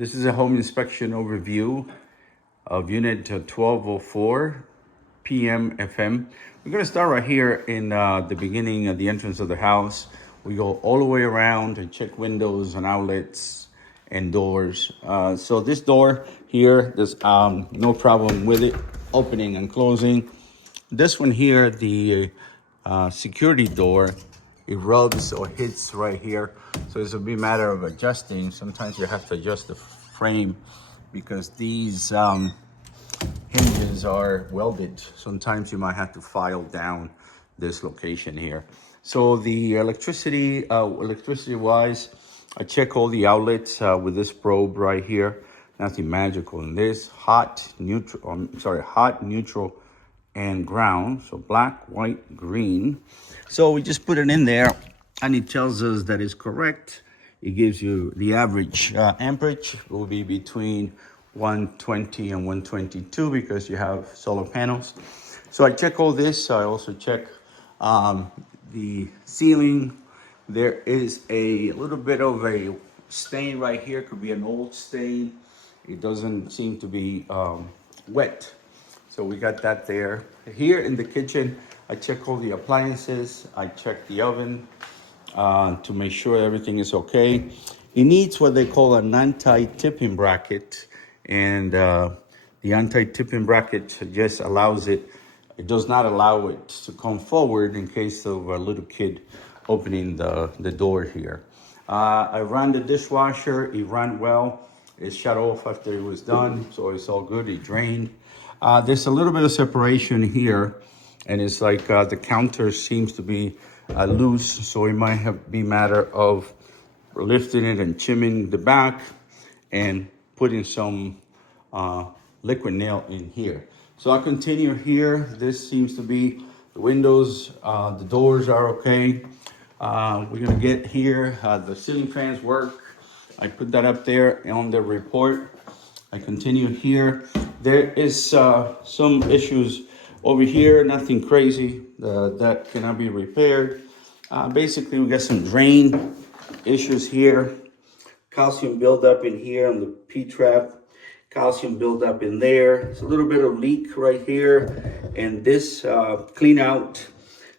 This is a home inspection overview of unit 1204 PM FM. We're going to start right here in the beginning at the entrance of the house. We go all the way around and check windows and outlets and doors. So this door here, there's no problem with it opening and closing. This one here, the security door, it rubs or hits right here. So it's a big matter of adjusting. Sometimes you have to adjust the frame because these hinges are welded. Sometimes you might have to file down this location here. So the electricity wise, I check all the outlets with this probe right here. Nothing magical in this. Hot, neutral, and ground. So black, white, green. So we just put it in there and it tells us that it's correct. It gives you the average amperage will be between 120 and 122 because you have solar panels. So I check all this. I also check the ceiling. There is a little bit of a stain right here. Could be an old stain. It doesn't seem to be wet. So we got that there. Here in the kitchen, I check all the appliances. I check the oven to make sure everything is okay. It needs what they call an anti-tipping bracket. And the anti-tipping bracket just allows it does not allow it to come forward in case of a little kid opening the door here. I ran the dishwasher, it ran well. It shut off after it was done, so it's all good, it drained. There's a little bit of separation here, and it's like the counter seems to be loose, so it might be a matter of lifting it and trimming the back and putting some liquid nail in here. So I'll continue here. This seems to be the windows, the doors are okay. We're gonna get here, the ceiling fans work. I put that up there on the report. I continue here. There is some issues over here, nothing crazy that cannot be repaired. Basically, we got some drain issues here. Calcium buildup in here on the P-trap. Calcium buildup in there. It's a little bit of leak right here. And this clean out,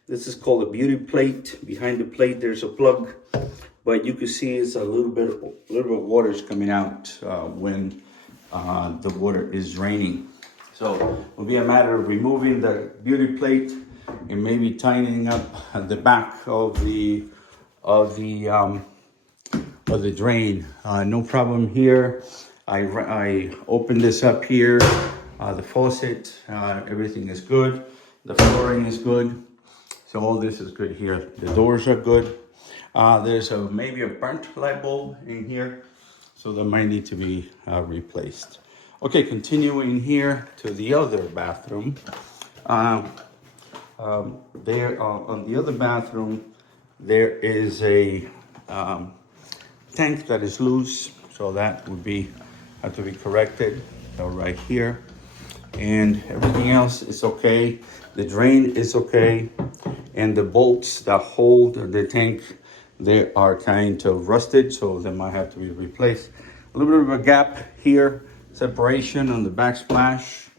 this is called a beauty plate. Behind the plate, there's a plug. But you can see it's a little bit of water is coming out when the water is draining. So it will be a matter of removing the beauty plate and maybe tightening up the back of the drain. No problem here. I opened this up here. The faucet, everything is good. The flooring is good. So all this is good here. The doors are good. There's maybe a burnt light bulb in here, so that might need to be replaced. Okay, continuing here to the other bathroom. There on the other bathroom, there is a tank that is loose, so that would have to be corrected. So right here, and everything else is okay. The drain is okay, and the bolts that hold the tank, they are kind of rusted, so they might have to be replaced. A little bit of a gap here, separation on the backsplash,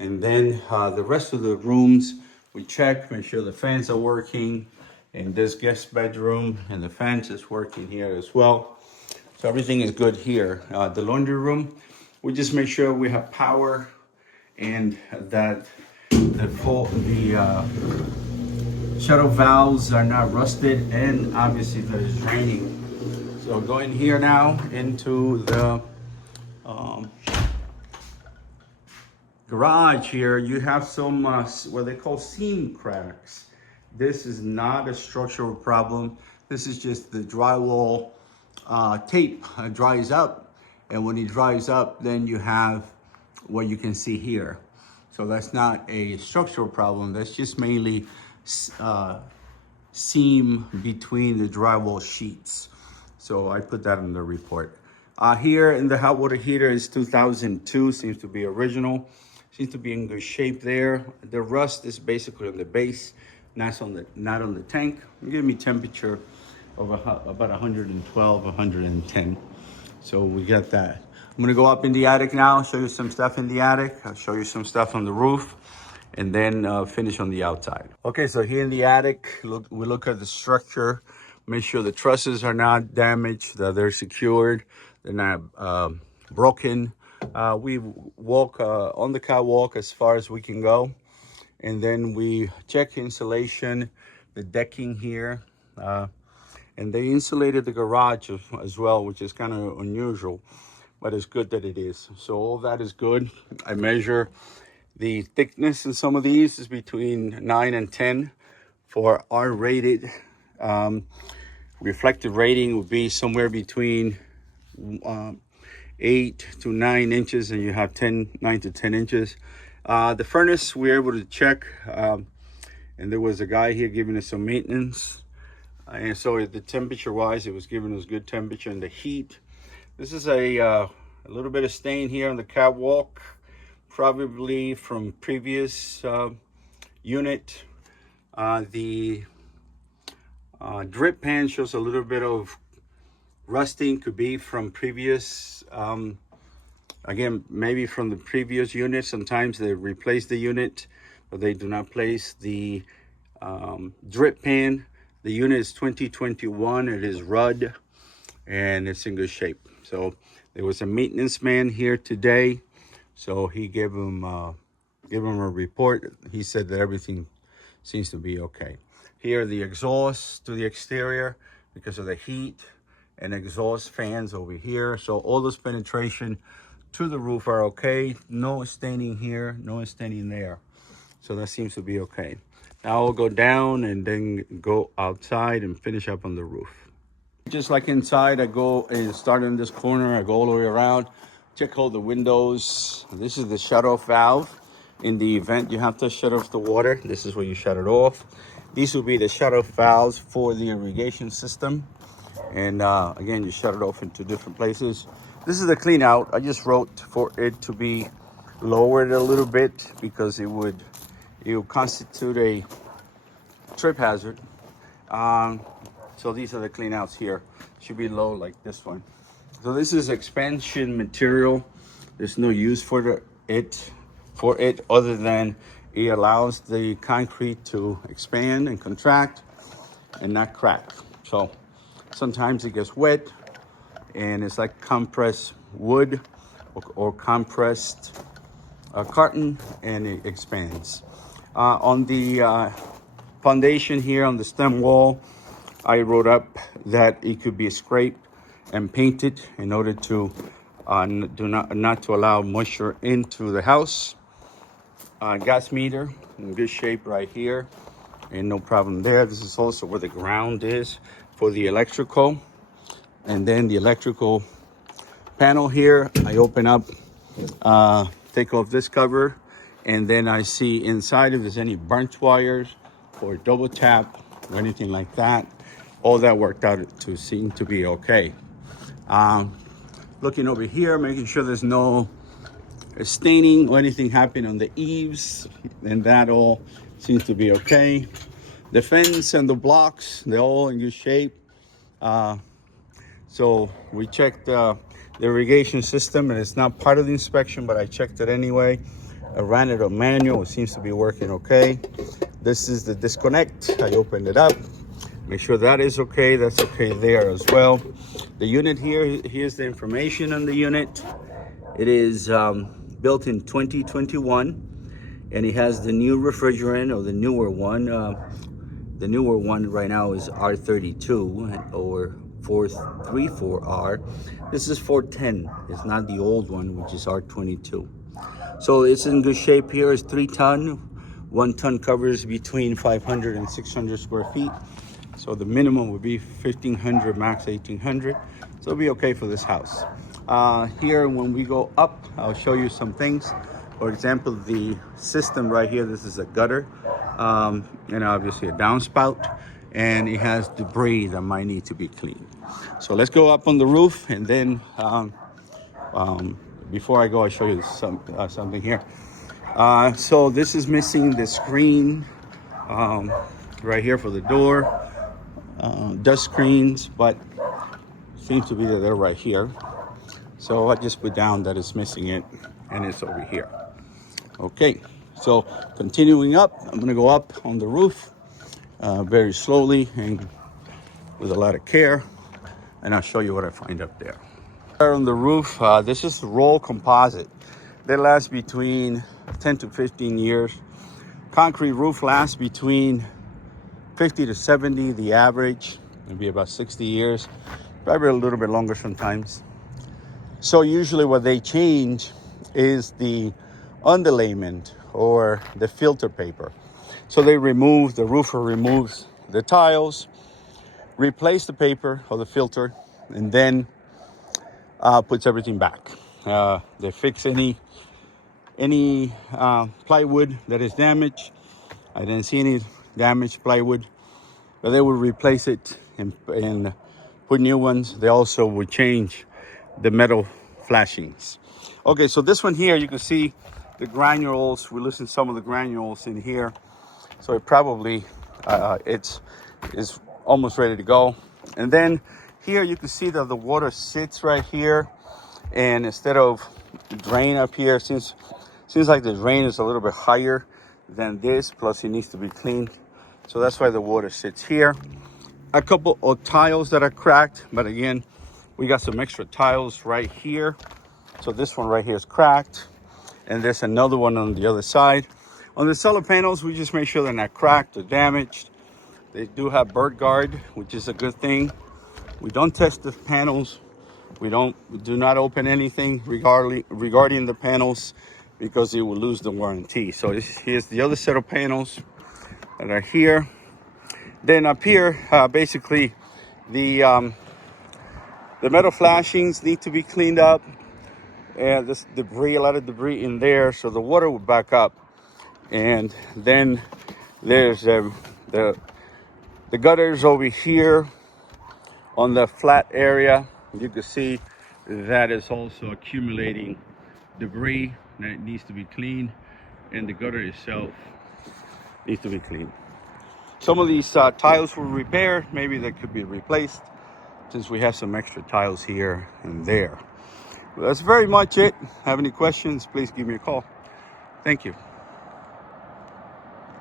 and then the rest of the rooms we check, make sure the fans are working. In this guest bedroom, and the fans is working here as well. So everything is good here. The laundry room, we just make sure we have power and that the shuttle valves are not rusted, and obviously that is draining. So going here now into the garage here, you have some what they call seam cracks. This is not a structural problem. This is just the drywall tape dries up, and when it dries up, then you have what you can see here. So that's not a structural problem. That's just mainly seam between the drywall sheets. So I put that in the report. Here in the hot water heater is 2002, seems to be original. Seems to be in good shape there. The rust is basically on the base, not on the tank. Give me temperature of about 112, 110. So we got that. I'm gonna go up in the attic now, show you some stuff in the attic. I'll show you some stuff on the roof, and then finish on the outside. Okay, so here in the attic, we look at the structure, make sure the trusses are not damaged, that they're secured, they're not broken. We walk on the catwalk as far as we can go, and then we check insulation, the decking here, and they insulated the garage as well, which is kind of unusual, but it's good that it is. So all that is good. I measure the thickness in some of these is between 9 and 10 for our rated. Reflective rating would be somewhere between 8 to 9 inches, and you have 9 to 10 inches. The furnace, we were able to check, and there was a guy here giving us some maintenance. And so the temperature wise, it was giving us good temperature, and the heat. This is a little bit of stain here on the catwalk, probably from previous unit. The drip pan shows a little bit of rusting, could be from previous, again, maybe from the previous unit. Sometimes they replace the unit, but they do not place the drip pan. The unit is 2021, it is Rudd, and it's in good shape. So there was a maintenance man here today, so he gave him a report. He said that everything seems to be okay. Here, the exhaust to the exterior because of the heat, and exhaust fans over here. So all this penetration to the roof are okay. No staining here, no staining there. So that seems to be okay. Now I'll go down and then go outside and finish up on the roof. Just like inside, I go and start in this corner. I go all the way around, check all the windows. This is the shut-off valve. In the event you have to shut off the water, this is where you shut it off. These will be the shut-off valves for the irrigation system. And again, you shut it off into different places. This is the clean out. I just wrote for it to be lowered a little bit because it will constitute a trip hazard. So these are the clean outs here. Should be low like this one. So this is expansion material. There's no use for it other than it allows the concrete to expand and contract and not crack. So sometimes it gets wet and it's like compressed wood or compressed carton, and it expands. On the foundation here on the stem wall, I wrote up that it could be scraped and painted in order to not to allow moisture into the house. Gas meter in good shape right here, and no problem there. This is also where the ground is for the electrical. And then the electrical panel here, I open up, take off this cover, and then I see inside if there's any burnt wires or double tap or anything like that. All that worked out to seem to be okay. Looking over here, making sure there's no staining or anything happened on the eaves, and that all seems to be okay. The fence and the blocks, they're all in good shape. So we checked the irrigation system, and it's not part of the inspection, but I checked it anyway. I ran it on manual. It seems to be working okay. This is the disconnect. I opened it up, make sure that is okay. That's okay there as well. The unit here, here's the information on the unit. It is built in 2021, and it has the new refrigerant, or the newer one. The newer one right now is R32 or 434R. This is 410. It's not the old one, which is R22. So it's in good shape here. It's 3 ton. 1 ton covers between 500 and 600 square feet. So the minimum would be 1,500, max 1,800. So it'll be okay for this house. Here, when we go up, I'll show you some things. For example, the system right here, this is a gutter, and obviously a downspout, and it has debris that might need to be cleaned. So let's go up on the roof, and then before I go, I'll show you something here. So this is missing the screen right here for the door, dust screens, but seems to be that they're right here. So I just put down that it's missing it, and it's over here. Okay, so continuing up, I'm gonna go up on the roof very slowly and with a lot of care, and I'll show you what I find up there. On the roof, this is roll composite. They last between 10 to 15 years. Concrete roof lasts between 50 to 70, the average, maybe about 60 years, probably a little bit longer sometimes. So usually what they change is the underlayment or the filter paper. So the roofer removes the tiles, replace the paper or the filter, and then puts everything back. They fix any plywood that is damaged. I didn't see any damaged plywood, but they would replace it and put new ones. They also would change the metal flashings. Okay, so this one here, you can see the granules. We loosened some of the granules in here, so it probably it's almost ready to go. And then here you can see that the water sits right here, and instead of drain up here, seems like the drain is a little bit higher than this, plus it needs to be cleaned, so that's why the water sits here. A couple of tiles that are cracked, but again, we got some extra tiles right here. So this one right here is cracked, and there's another one on the other side. On the solar panels, we just make sure they're not cracked or damaged. They do have bird guard, which is a good thing. We don't test the panels. We do not open anything regarding the panels, because it will lose the warranty. So here's the other set of panels that are here. Then up here, basically the metal flashings need to be cleaned up, and this debris, a lot of debris in there, so the water will back up. And then there's the gutters over here on the flat area. You can see that is also accumulating debris that needs to be cleaned, and the gutter itself needs to be cleaned. Some of these tiles were repaired. Maybe they could be replaced, since we have some extra tiles here and there. Well, that's very much it. Have any questions, please give me a call. Thank you.